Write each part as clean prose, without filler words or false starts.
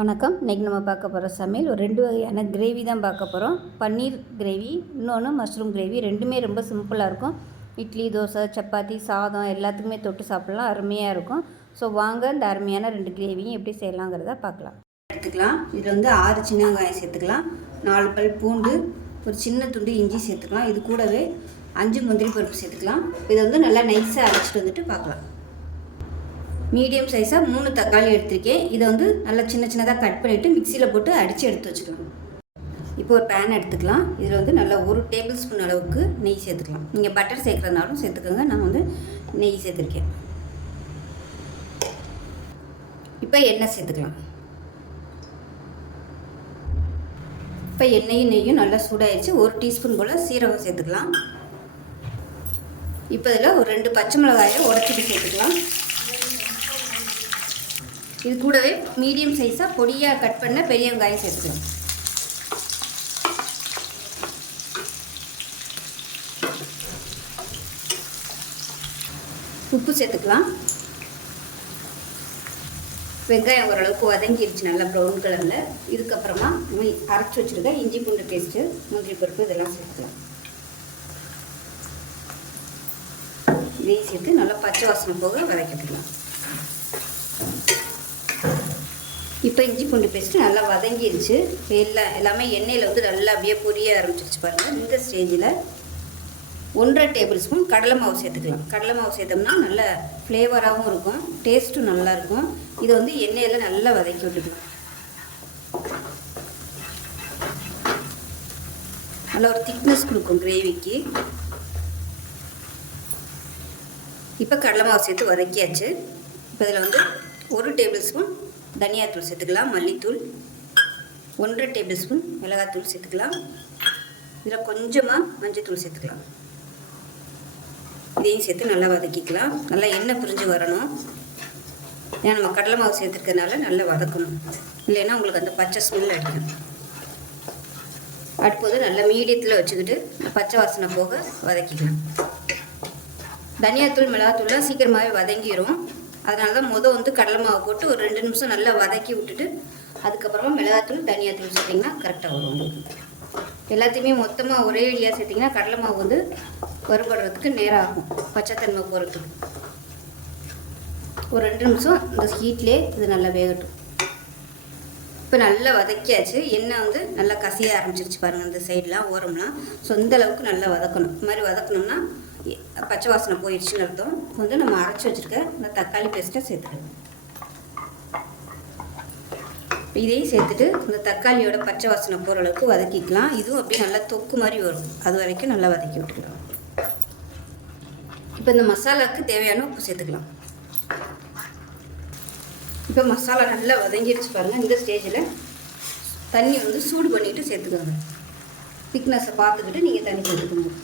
வணக்கம். இன்றைக்கி நம்ம பார்க்க போகிற சமையல் ஒரு 2 வகையான கிரேவி தான் பார்க்க போகிறோம். பன்னீர் கிரேவி, இன்னொன்று மஷ்ரூம் கிரேவி. ரெண்டுமே ரொம்ப சிம்பிளாக இருக்கும். இட்லி, தோசை, சப்பாத்தி, சாதம் எல்லாத்துக்குமே தொட்டு சாப்பிட்லாம். அருமையாக இருக்கும். ஸோ வாங்க இந்த அருமையான 2 கிரேவியும் எப்படி செய்யலாங்கிறத பார்க்கலாம். எடுத்துக்கலாம். இதில் வந்து 6 சின்ன வெங்காயம் சேர்த்துக்கலாம், 4 பல் பூண்டு, ஒரு சின்ன துண்டு இஞ்சி சேர்த்துக்கலாம். இது கூடவே 5 முந்திரி பருப்பு சேர்த்துக்கலாம். இதை வந்து நல்லா நைஸாக அரைச்சிட்டு வந்துட்டு பார்க்கலாம். மீடியம் சைஸாக 3 தக்காளி எடுத்திருக்கேன். இதை வந்து நல்லா சின்ன சின்னதாக கட் பண்ணிவிட்டு மிக்சியில் போட்டு அடித்து எடுத்து வச்சுக்கலாம். இப்போ ஒரு பேன் எடுத்துக்கலாம். இதில் வந்து நல்லா 1 டேபிள் ஸ்பூன் அளவுக்கு நெய் சேர்த்துக்கலாம். நீங்கள் பட்டர் சேர்க்குறதுனாலும் சேர்த்துக்கோங்க. நான் வந்து நெய் சேர்த்துருக்கேன். இப்போ எண்ணெய் சேர்த்துக்கலாம். இப்போ எண்ணெயும் நெய்யும் நல்லா சூடாகிடுச்சு. 1 டீஸ்பூன் போல் சீரகம் சேர்த்துக்கலாம். இப்போ இதில் ஒரு 2 பச்சை மிளகாயை உடச்சிட்டு சேர்த்துக்கலாம். இது கூடவே மீடியம் சைஸாக பொடியாக கட் பண்ண பெரிய வெங்காயம் சேர்த்துக்கலாம். உப்பு சேர்த்துக்கலாம். வெங்காயம் ஓரளவுக்கு வதங்கிடுச்சு நல்லா ப்ரௌன் கலரில். இதுக்கப்புறமா அரைச்சி வச்சுருக்க இஞ்சி பூண்டு பேஸ்ட்டு, முந்திரி பருப்பு இதெல்லாம் சேர்த்துக்கலாம். இதையும் சேர்த்து நல்லா பச்சை வாசனை போக வதக்கிட்டுக்கலாம். இப்போ இஞ்சி பூண்டு பேஸ்ட்டு நல்லா வதங்கிடுச்சு. எல்லாமே எண்ணெயில் வந்து நல்லா அப்படியே பொரிய ஆரம்பிச்சிருச்சு பாருங்கள். இந்த ஸ்டேஜில் 1.5 டேபிள் ஸ்பூன் கடலை மாவு சேர்த்துக்கலாம். கடலை மாவு சேர்த்தோம்னா நல்ல ஃப்ளேவராகவும் இருக்கும், டேஸ்ட்டும் நல்லாயிருக்கும். இதை வந்து எண்ணெயில் நல்லா வதக்கி விட்டுக்கலாம். நல்லா ஒரு திக்னஸ் கொடுக்கும் கிரேவிக்கு. இப்போ கடலை மாவு சேர்த்து வதக்கியாச்சு. இப்போ இதில் வந்து 1 டேபிள் ஸ்பூன் தனியாத்தூள் சேர்த்துக்கலாம், மல்லித்தூள் 1.5 டேபிள் ஸ்பூன் மிளகாத்தூள் சேர்த்துக்கலாம். இதில் கொஞ்சமாக மஞ்சத்தூள் சேர்த்துக்கலாம். இதையும் சேர்த்து நல்லா வதக்கிக்கலாம். நல்லா எண்ணெய் பிரிஞ்சு வரணும். ஏன்னா நம்ம கடலை மாவு சேர்த்துருக்கனால நல்லா வதக்கணும், இல்லைன்னா உங்களுக்கு அந்த பச்சை ஸ்மெல் அடிக்கும். அடுப்போது நல்லா மீடியத்தில் வச்சுக்கிட்டு பச்சை வாசனை போக வதக்கிக்கலாம். தனியாத்தூள் மிளகாத்தூள்லாம் சீக்கிரமாகவே வதங்கிடும். அதனால தான் வந்து கடலை மாவு போட்டு ஒரு 2 நிமிஷம் நல்லா வதக்கி விட்டுட்டு அதுக்கப்புறமா மிளகாத்தூள் தனியாத்தூள் சேர்த்திங்கன்னா கரெக்டாக வரும் உங்களுக்கு. எல்லாத்தையுமே மொத்தமாக ஒரே அடியாக சேர்த்திங்கன்னா கடலை மாவு வந்து வறுபடுறதுக்கு நேரம் ஆகும், பச்சைத்தன்மை போகிறதுக்கு. ஒரு 2 நிமிஷம் இந்த ஹீட்லேயே இது நல்லா வேகட்டும். இப்போ நல்லா வதக்கியாச்சு. எண்ணெய் வந்து நல்லா கசிய ஆரம்பிச்சிருச்சு பாருங்கள். இந்த சைடெலாம் ஓரம்லாம் இந்த அளவுக்கு நல்லா வதக்கணும். இந்த மாதிரி வதக்கணும்னா பச்சை வாசனை போயிடுச்சுன்னு அர்த்தம். வந்து நம்ம அரைச்சி வச்சுருக்க இந்த தக்காளி பேஸ்ட்டை சேர்த்துக்கணும். இதையும் சேர்த்துட்டு இந்த தக்காளியோட பச்சை வாசனை போகிற அளவுக்கு வதக்கிக்கலாம். இதுவும் அப்படியே நல்லா தொக்கு மாதிரி வரும், அது வரைக்கும் நல்லா வதக்கி விட்டுக்கலாம். இப்போ இந்த மசாலாவுக்கு தேவையான உப்பு சேர்த்துக்கலாம். இப்போ மசாலா நல்லா வதங்கிடுச்சு பாருங்கள். இந்த ஸ்டேஜில் தண்ணி வந்து சூடு பண்ணிவிட்டு சேர்த்துக்கோங்க. திக்னஸை பார்த்துக்கிட்டு நீங்கள் தண்ணி சேர்த்துக்கணும்.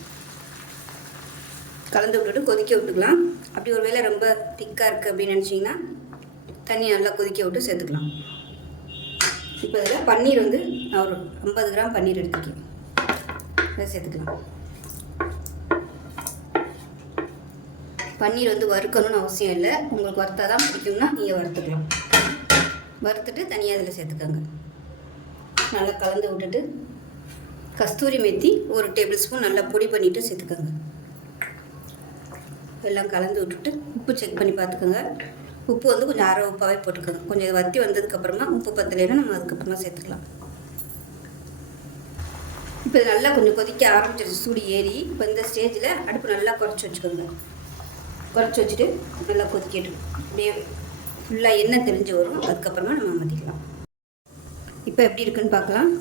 கலந்து விட்டுட்டு கொதிக்க விட்டுக்கலாம். அப்படி ஒரு வேளை ரொம்ப திக்காக இருக்குது அப்படின்னு நினச்சிங்கன்னா தண்ணி நல்லா கொதிக்க விட்டு சேர்த்துக்கலாம். இப்போ இதில் பன்னீர் வந்து நான் ஒரு 50 கிராம் பன்னீர் எடுத்துக்கேன், அதை சேர்த்துக்கலாம். பன்னீர் வந்து வறுக்கணும்னு அவசியம் இல்லை. உங்களுக்கு வறுத்தா தான் பிடிக்கும்னா நீங்கள் வறுத்துக்கலாம். வறுத்துட்டு தனியாக இதில் சேர்த்துக்கோங்க. நல்லா கலந்து விட்டுட்டு கஸ்தூரி மெத்தி 1 டேபிள் ஸ்பூன் நல்லா பொடி பண்ணிவிட்டு சேர்த்துக்கோங்க. எல்லாம் கலந்து விட்டுட்டு உப்பு செக் பண்ணி பார்த்துக்கோங்க. உப்பு வந்து கொஞ்சம் அரை உப்பாகவே போட்டுக்கோங்க. கொஞ்சம் வற்றி வந்ததுக்கப்புறமா உப்பு பத்தலைன்னா நம்ம அதுக்கப்புறமா சேர்த்துக்கலாம். இப்போ இது நல்லா கொஞ்சம் கொதிக்க ஆரம்பிச்சிருச்சு, சூடு ஏறி. இப்போ இந்த ஸ்டேஜில் அடுப்பு நல்லா குறைச்சி வச்சுக்கோங்க. குறைச்சி வச்சுட்டு நல்லா கொதிக்கட்டும். அப்படியே ஃபுல்லாக எண்ணெய் தெளிஞ்சு வரும். அதுக்கப்புறமா நம்ம மதிக்கலாம். இப்போ எப்படி இருக்குன்னு பார்க்கலாம்.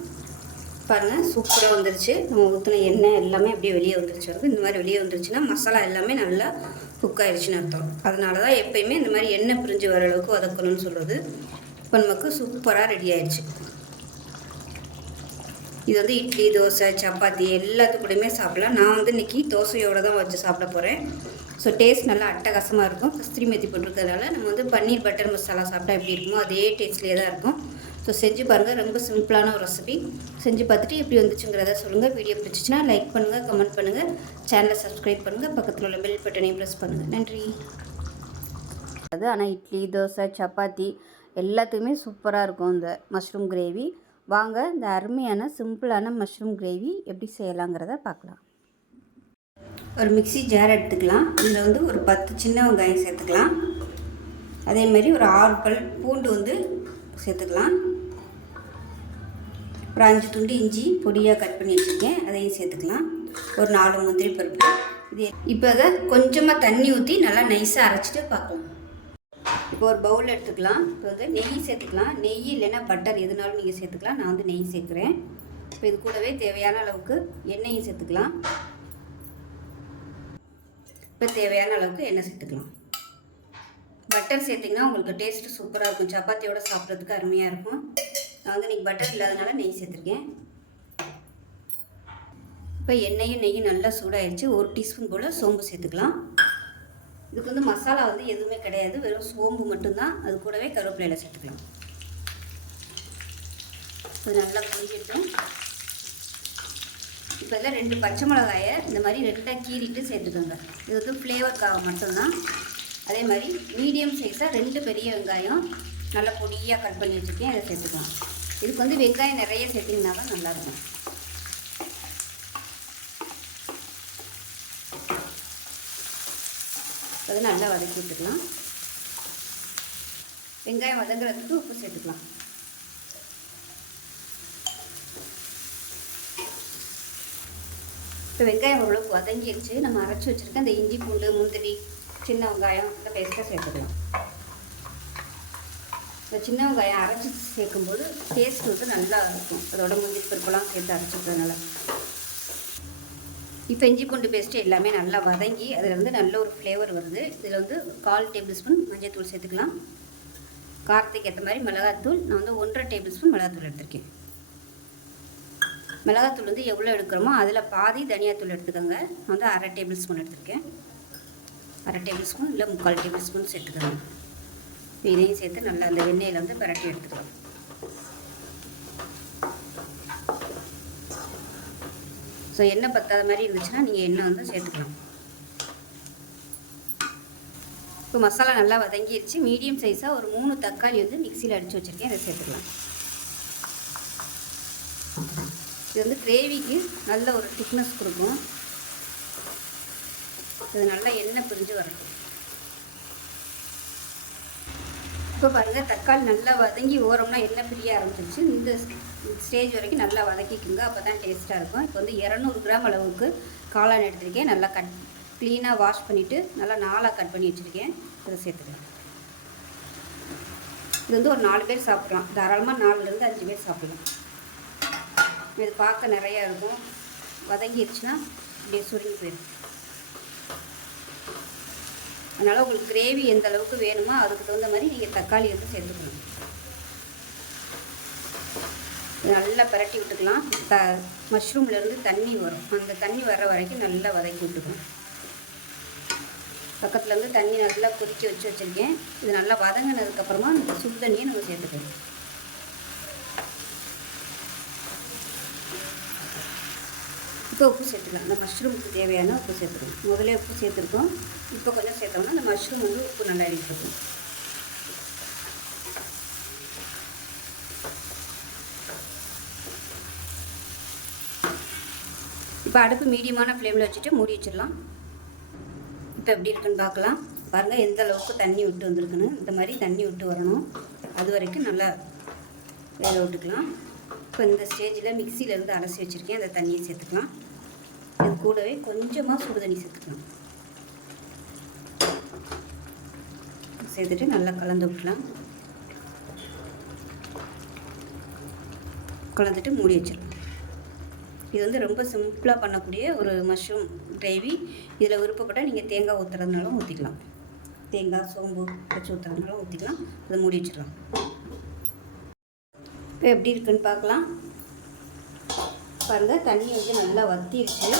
பாருங்கள், சூப்பராக வந்துருச்சு. நம்ம ஊற்றின எண்ணெய் எல்லாமே அப்படியே வெளியே வந்துருச்சு. இந்த மாதிரி வெளியே வந்துருச்சுன்னா மசாலா எல்லாமே நல்லா குக் ஆகிடுச்சின்னு அர்த்தம். அதனால தான் எப்போயுமே இந்த மாதிரி எண்ணெய் பிரிஞ்சு வர அளவுக்கு வதக்கணும்னு சொல்கிறது. இப்போ நமக்கு சூப்பராக ரெடி ஆகிடுச்சு. இது வந்து இட்லி, தோசை, சப்பாத்தி எல்லாத்துக்கூடையுமே சாப்பிடலாம். நான் வந்து இன்றைக்கி தோசையோடு தான் வச்சு சாப்பிட போகிறேன். ஸோ டேஸ்ட் நல்லா அட்டகாசமாக இருக்கும். கஸ்தூரி மெத்தி போட்டிருக்கிறதுனால நம்ம வந்து பன்னீர் பட்டர் மசாலா சாப்பிட்டா எப்படி இருக்குமோ அதே டேஸ்ட்லேயே தான் இருக்கும். ஸோ செஞ்சு பாருங்கள். ரொம்ப சிம்பிளான ஒரு ரெசிபி. செஞ்சு பார்த்துட்டு எப்படி வந்துச்சுங்கிறத சொல்லுங்கள். வீடியோ பிடிச்சிச்சின்னா லைக் பண்ணுங்கள், கமெண்ட் பண்ணுங்கள், சேனலை சப்ஸ்கிரைப் பண்ணுங்கள், பக்கத்தில் உள்ள பெல் பட்டனையும் ப்ரெஸ் பண்ணுங்கள். நன்றி. ஆனால் இட்லி, தோசை, சப்பாத்தி எல்லாத்துக்குமே சூப்பராக இருக்கும் இந்த மஷ்ரூம் கிரேவி. வாங்க இந்த அருமையான சிம்பிளான மஷ்ரூம் கிரேவி எப்படி செய்யலாங்கிறத பார்க்கலாம். ஒரு மிக்ஸி ஜார் எடுத்துக்கலாம். அதில் வந்து ஒரு 10 சின்ன வெங்காயம் சேர்த்துக்கலாம். அதே மாதிரி ஒரு 6 பல் பூண்டு வந்து சேர்த்துக்கலாம். ஒரு 5 துண்டு இஞ்சி பொடியாக கட் பண்ணி வச்சுருக்கேன், அதையும் சேர்த்துக்கலாம். ஒரு 4 முந்திரி பருப்பு. இது இப்போ அதை கொஞ்சமாக தண்ணி ஊற்றி நல்லா நைஸாக அரைச்சிட்டு பார்க்கலாம். இப்போ ஒரு பவுல் எடுத்துக்கலாம். இப்போ வந்து நெய் சேர்த்துக்கலாம். நெய் இல்லைன்னா பட்டர் எதுனாலும் நீங்கள் சேர்த்துக்கலாம். நான் வந்து நெய் சேர்க்குறேன். இப்போ இது கூடவே தேவையான அளவுக்கு எண்ணெயும் சேர்த்துக்கலாம். இப்போ தேவையான அளவுக்கு எண்ணெய் சேர்த்துக்கலாம். பட்டர் சேர்த்திங்கன்னா உங்களுக்கு டேஸ்ட்டு சூப்பராக இருக்கும். சப்பாத்தியோடு சாப்பிட்றதுக்கு அருமையாக இருக்கும். நான் வந்து இன்றைக்கி பட்டர் இல்லாதனால நெய் சேர்த்துருக்கேன். இப்போ நெய்யும் நல்லா சூடாகிடுச்சு. 1 டீஸ்பூன் போல் சோம்பு சேர்த்துக்கலாம். இதுக்கு வந்து மசாலா வந்து எதுவுமே கிடையாது, வெறும் சோம்பு மட்டும்தான். அது கூடவே கருவேப்பிலையில் சேர்த்துக்கலாம். இது நல்லா பொரிக்கட்டும். இப்போ இதில் 2 பச்சை மிளகாயை இந்த மாதிரி 2ஆக கீறிட்டு சேர்த்துக்கோங்க. இது வந்து ஃப்ளேவருக்காக மட்டும்தான். அதே மாதிரி மீடியம் சைஸாக 2 பெரிய வெங்காயம் நல்லா பொடியாக கட் பண்ணி வச்சுருக்கேன், அதை சேர்த்துக்கலாம். இதுக்கு வந்து வெங்காயம் நிறைய சேர்த்திங்கன்னா தான் நல்லாயிருக்கும். அதை நல்லா வதக்கி விட்டுக்கலாம். வெங்காயம் வதங்குறதுக்கு உப்பு சேர்த்துக்கலாம். இப்போ வெங்காயம் ஓரளவுக்கு வதங்கிடுச்சு. நம்ம அரைச்சி வச்சுருக்க இந்த இஞ்சி பூண்டு முந்திரி சின்ன வெங்காயம் இந்த பேஸ்ட்டாக சேர்த்துக்கலாம். இந்த சின்ன வெங்காயம் அரைச்சி சேர்க்கும்போது டேஸ்ட் வந்து நல்லா இருக்கும். அதோட முந்திரி பருப்பெல்லாம் சேர்த்து அரைச்சிக்கிறதுனால. இப்போ இஞ்சி பூண்டு பேஸ்ட்டு எல்லாமே நல்லா வதங்கி அதில் வந்து நல்ல ஒரு ஃப்ளேவர் வருது. இதில் வந்து 1/4 டேபிள் ஸ்பூன் மஞ்சள்தூள் சேர்த்துக்கலாம். காரத்துக்கு ஏற்ற மாதிரி மிளகாத்தூள் நான் வந்து 1.5 டேபிள் ஸ்பூன் மிளகாத்தூள் எடுத்திருக்கேன். மிளகாத்தூள் வந்து எவ்வளோ எடுக்கிறோமோ அதில் பாதி தனியாத்தூள் எடுத்துக்கோங்க. நான் வந்து 1/2 டேபிள் ஸ்பூன் எடுத்திருக்கேன். 1/2 டேபிள் ஸ்பூன் இல்லை 3/4 டேபிள் ஸ்பூன் சேர்த்துக்கோங்க. இப்போ இதையும் சேர்த்து நல்லா அந்த எண்ணெயில் வந்து பரட்டி எடுத்துக்கலாம். ஸோ எண்ணெய் பத்தாத மாதிரி இருந்துச்சுன்னா நீங்கள் எண்ணெய் வந்து சேர்த்துக்கலாம். இப்போ மசாலா நல்லா வதங்கிடுச்சு. மீடியம் சைஸாக ஒரு 3 தக்காளி வந்து மிக்சியில் அடித்து வச்சுருக்கேன், அதை சேர்த்துக்கலாம். இது வந்து கிரேவிக்கு நல்ல ஒரு திக்னஸ் கொடுக்கும். இது நல்லா எண்ணெய் பிரிஞ்சு வரட்டும். இப்போ பாருங்கள், தக்காளி நல்லா வதங்கி ஓரம்னா எண்ணெய் பிரிய ஆரம்பிச்சிருச்சு. இந்த ஸ்டேஜ் வரைக்கும் நல்லா வதக்கிக்குங்க, அப்போ தான் டேஸ்ட்டாக இருக்கும். இப்போ வந்து 200 கிராம் அளவுக்கு காளான் எடுத்திருக்கேன். நல்லா க்ளீனாக வாஷ் பண்ணிவிட்டு நல்லா 4ஆக கட் பண்ணி வச்சுருக்கேன், அதை சேர்த்துக்கலாம். இது வந்து ஒரு 4 பேர் சாப்பிட்லாம். தாராளமாக 4லேருந்து 5 பேர் சாப்பிட்லாம். இது பார்க்க நிறையா இருக்கும். வதங்கிடுச்சுன்னா அப்படியே சுருங்கி போயிடும். அதனால் உங்களுக்கு கிரேவி எந்த அளவுக்கு வேணுமோ அதுக்கு தகுந்த மாதிரி நீங்கள் தக்காளி வந்து சேர்த்துக்கணும். நல்லா பரட்டி விட்டுக்கலாம். மஷ்ரூம்லேருந்து தண்ணி வரும், அந்த தண்ணி வர்ற வரைக்கும் நல்லா வதக்கி விட்டுக்கணும். பக்கத்துலேருந்து தண்ணி நல்லா கொதிக்க வச்சுருக்கேன். இது நல்லா வதங்கினதுக்கப்புறமா இந்த சுடு தண்ணியை நம்ம சேர்த்துக்கணும். இப்போ உப்பு சேர்த்துக்கலாம். அந்த மஷ்ரூமுக்கு தேவையான உப்பு சேர்த்துக்கணும். முதலே உப்பு சேர்த்துருக்கோம், இப்போ கொஞ்சம் சேர்த்தோம்னா அந்த மஷ்ரூம் வந்து உப்பு நல்லா எடுத்துக்கும். இப்போ அடுப்பு மீடியமான ஃப்ளேமில் வச்சுட்டு மூடி வச்சிடலாம். இப்போ எப்படி இருக்குன்னு பார்க்கலாம். பாருங்கள் எந்த அளவுக்கு தண்ணி விட்டு வந்திருக்குன்னு. இந்த மாதிரி தண்ணி விட்டு வரணும். அது வரைக்கும் நல்லா வேக விட்டுக்கலாம். இப்போ இந்த ஸ்டேஜில் மிக்சியிலேருந்து அலசி வச்சுருக்கேன், அந்த தண்ணியை சேர்த்துக்கலாம். இது கூடவே கொஞ்சமாக சுடு தண்ணி சேர்த்துக்கலாம். சேர்த்துட்டு நல்லா கலந்து விட்டுலாம். கலந்துட்டு மூடி வச்சிடலாம். இது வந்து ரொம்ப சிம்பிளாக பண்ணக்கூடிய ஒரு மஷ்ரூம் கிரேவி. இதில் விருப்பப்பட்டால் நீங்கள் தேங்காய் ஊற்றுறதுனாலும் ஊற்றிக்கலாம். தேங்காய் சோம்பு வச்சு ஊற்றுறதுனாலும் ஊற்றிக்கலாம். அதை மூடி வச்சிடலாம். இப்போ எப்படி இருக்குன்னு பார்க்கலாம். பாருங்கள், தண்ணி வந்து நல்லா வற்றிடுச்சு.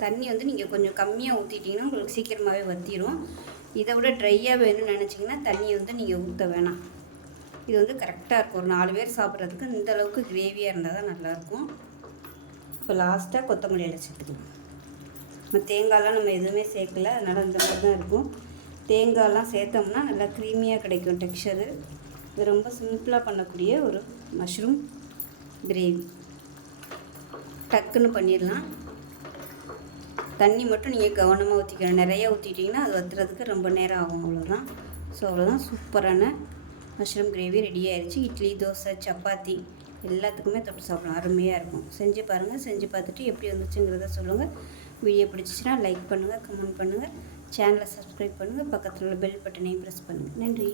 தண்ணி வந்து நீங்கள் கொஞ்சம் கம்மியாக ஊற்றிட்டிங்கன்னா உங்களுக்கு சீக்கிரமாகவே வற்றிடும். இதை விட ட்ரையாக வேணும்னு நினச்சிங்கன்னா தண்ணியை வந்து நீங்கள் ஊற்ற வேணாம். இது வந்து கரெக்டாக இருக்கும். ஒரு 4 பேர் சாப்பிட்றதுக்கு இந்த அளவுக்கு கிரேவியாக இருந்தால் தான் நல்லாயிருக்கும். இப்போ லாஸ்ட்டாக கொத்தமல்லி இலை சேர்த்துக்கலாம். நம்ம தேங்காயெலாம் நம்ம எதுவுமே சேர்க்கல, அதனால் அந்த மாதிரி தான் இருக்கும். தேங்காயெலாம் சேர்த்தோம்னா நல்லா க்ரீமியாக கிடைக்கும் டெக்ஸ்சரு. இது ரொம்ப சிம்பிளாக பண்ணக்கூடிய ஒரு மஷ்ரூம் கிரேவி. டக்குன்னு பண்ணிடலாம். தண்ணி மட்டும் நீங்கள் கவனமாக ஊற்றிக்கணும். நிறையா ஊற்றிட்டிங்கன்னா அது வத்துறதுக்கு ரொம்ப நேரம் ஆகும். அவ்வளோதான். ஸோ அவ்வளோதான், சூப்பரான மஷ்ரூம் கிரேவி ரெடி ஆயிடுச்சு. இட்லி, தோசை, சப்பாத்தி எல்லாத்துக்குமே தொட்டு சாப்பிடலாம். அருமையாக இருக்கும். செஞ்சு பாருங்கள். செஞ்சு பார்த்துட்டு எப்படி வந்துச்சுங்கிறத சொல்லுங்கள். வீடியோ பிடிச்சிச்சின்னா லைக் பண்ணுங்கள், கமெண்ட் பண்ணுங்கள், சேனலை சப்ஸ்கிரைப் பண்ணுங்கள், பக்கத்தில் உள்ள பெல் பட்டனையும் ப்ரெஸ் பண்ணுங்கள். நன்றி.